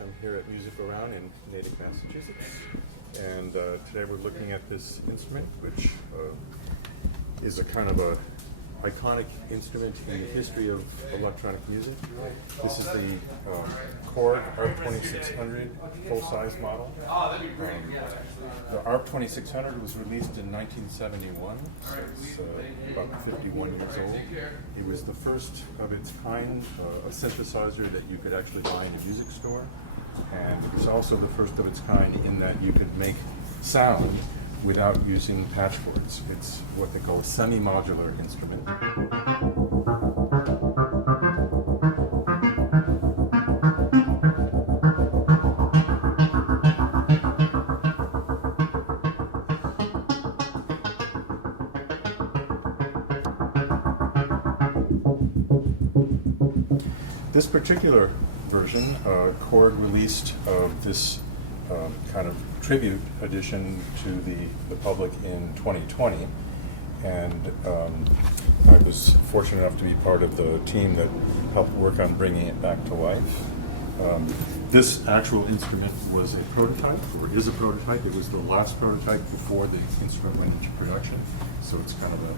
I'm here at Music Around in Natick, Massachusetts, and today we're looking at this instrument, which is a kind of a iconic instrument in the history of electronic music. This is the KORG ARP 2600 full-size model. The ARP 2600 was released in 1971, so it's about 51 years old. It was the first of its kind, a synthesizer that you could actually buy in a music store, and it was also the first of its kind in that you could make sound without using patch cords. It's what they call a semi-modular instrument. This particular version, KORG released this kind of tribute edition to the public in 2020, and I was fortunate enough to be part of the team that helped work on bringing it back to life. This actual instrument was a prototype, or is a prototype. It was the last prototype before the instrument went into production, so it's kind of a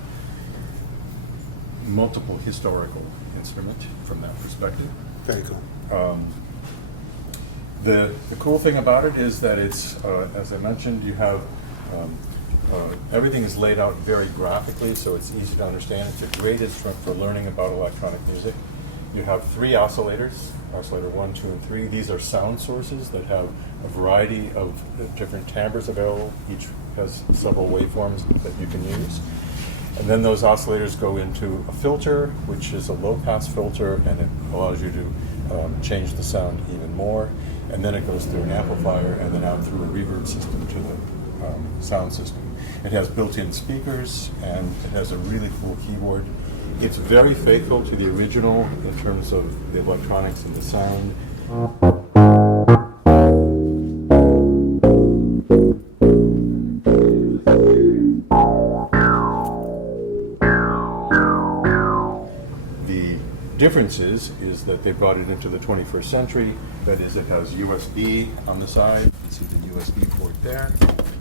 multiple historical instrument from that perspective. Very cool. The cool thing about it is that it's, as I mentioned, you have everything is laid out very graphically, so it's easy to understand. It's a great instrument for learning about electronic music. You have 3 oscillators, oscillator 1, 2, and 3. These are sound sources that have a variety of different timbres available. Each has several waveforms that you can use. And then those oscillators go into a filter, which is a low-pass filter, and it allows you to change the sound even more. And then it goes through an amplifier and then out through a reverb system to the sound system. It has built-in speakers, and it has a really cool keyboard. It's very faithful to the original in terms of the electronics and the sound. Difference is that they brought it into the 21st century. That is, it has USB on the side. You can see the USB port there.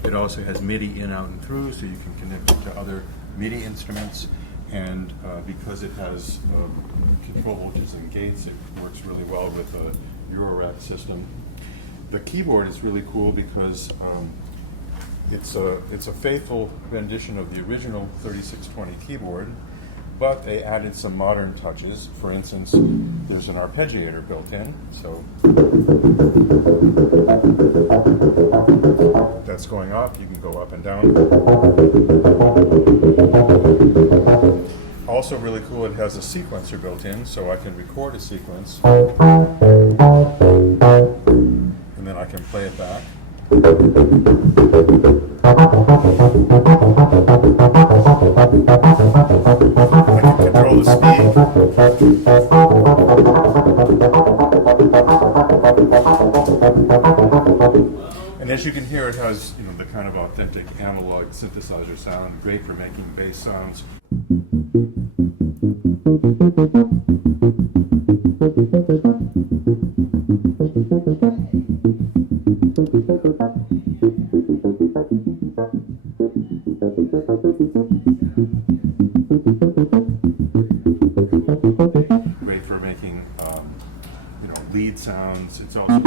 It also has MIDI in, out, and through, so you can connect it to other MIDI instruments. And because it has control voltages and gates, it works really well with a Eurorack system. The keyboard is really cool because it's a faithful rendition of the original 3620 keyboard, but they added some modern touches. For instance, there's an arpeggiator built in, so that's going up. You can go up and down. Also really cool, it has a sequencer built in, so I can record a sequence, and then I can play it back. I can control the speed. And as you can hear, it has, the kind of authentic analog synthesizer sound, great for making bass sounds. Great for making, lead sounds. It's also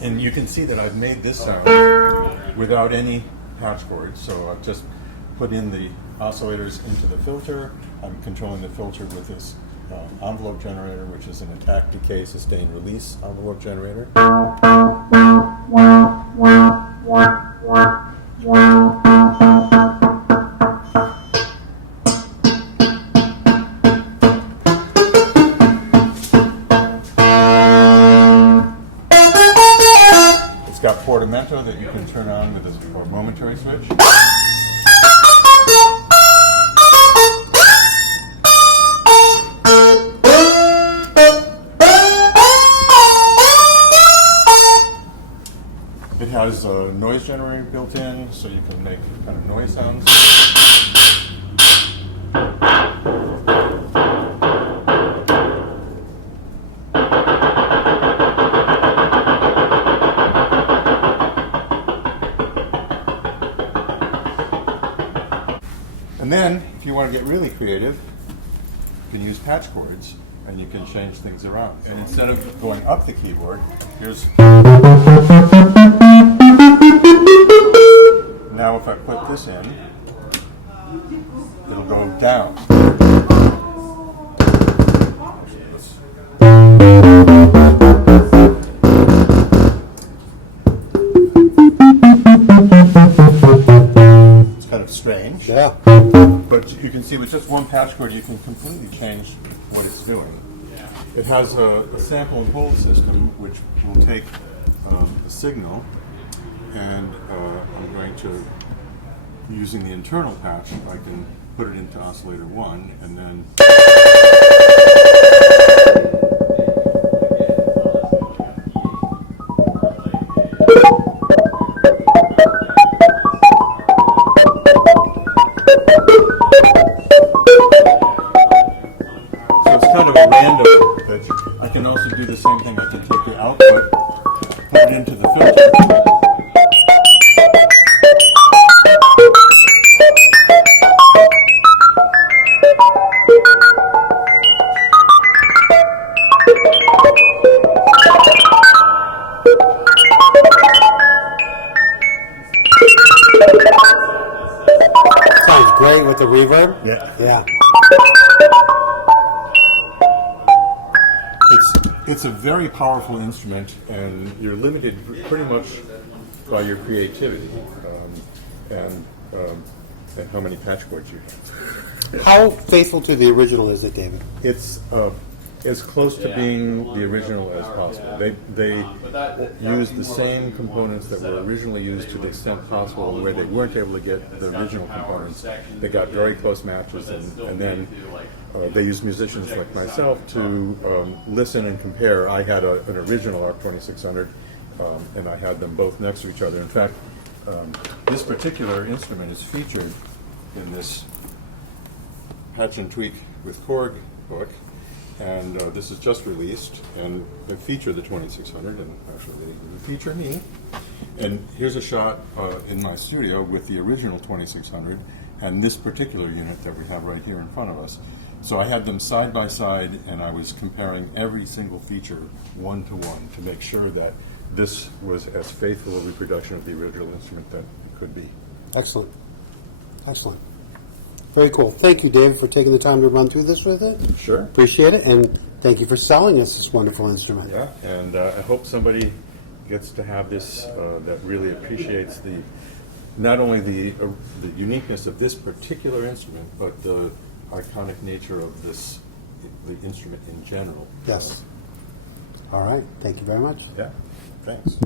and you can see that I've made this sound without any patch cords, so I've just put in the oscillators into the filter. I'm controlling the filter with this envelope generator, which is an attack, decay, sustain, release envelope generator. It's got portamento that you can turn on with this momentary switch. It has a noise generator built in, so you can make kind of noise sounds. And then, if you want to get really creative, you can use patch chords, and you can change things around. And instead of going up the keyboard, here's... Now if I put this in, it'll go down. It's kind of strange. Yeah. But you can see with just one patch chord, you can completely change what it's doing. It has a sample and hold system, which will take the signal, and I'm going to, using the internal patch, I can put it into oscillator 1, and then so it's kind of a random pitch. I can also do the same thing. I can take the output, put it into the filter. Sounds great with the reverb. Yeah. Yeah. It's a very powerful instrument, and you're limited pretty much by your creativity and how many patch chords you have. How faithful to the original is it, David? It's as close to being the original as possible. They use the same components that were originally used to the extent possible, where they weren't able to get the original components. They got very close matches, and then they used musicians like myself to listen and compare. I had an original ARP 2600, and I had them both next to each other. In fact, this particular instrument is featured in this Patch and Tweak with KORG book, and this is just released, and they feature the 2600, and actually they feature me. And here's a shot in my studio with the original 2600 and this particular unit that we have right here in front of us. So I had them side by side, and I was comparing every single feature one to one to make sure that this was as faithful a reproduction of the original instrument that it could be. Excellent. Excellent. Very cool. Thank you, David, for taking the time to run through this with it. Sure. Appreciate it, and thank you for selling us this wonderful instrument. Yeah, and I hope somebody gets to have this that really appreciates not only the uniqueness of this particular instrument, but the iconic nature of the instrument in general. Yes. All right. Thank you very much. Yeah, thanks.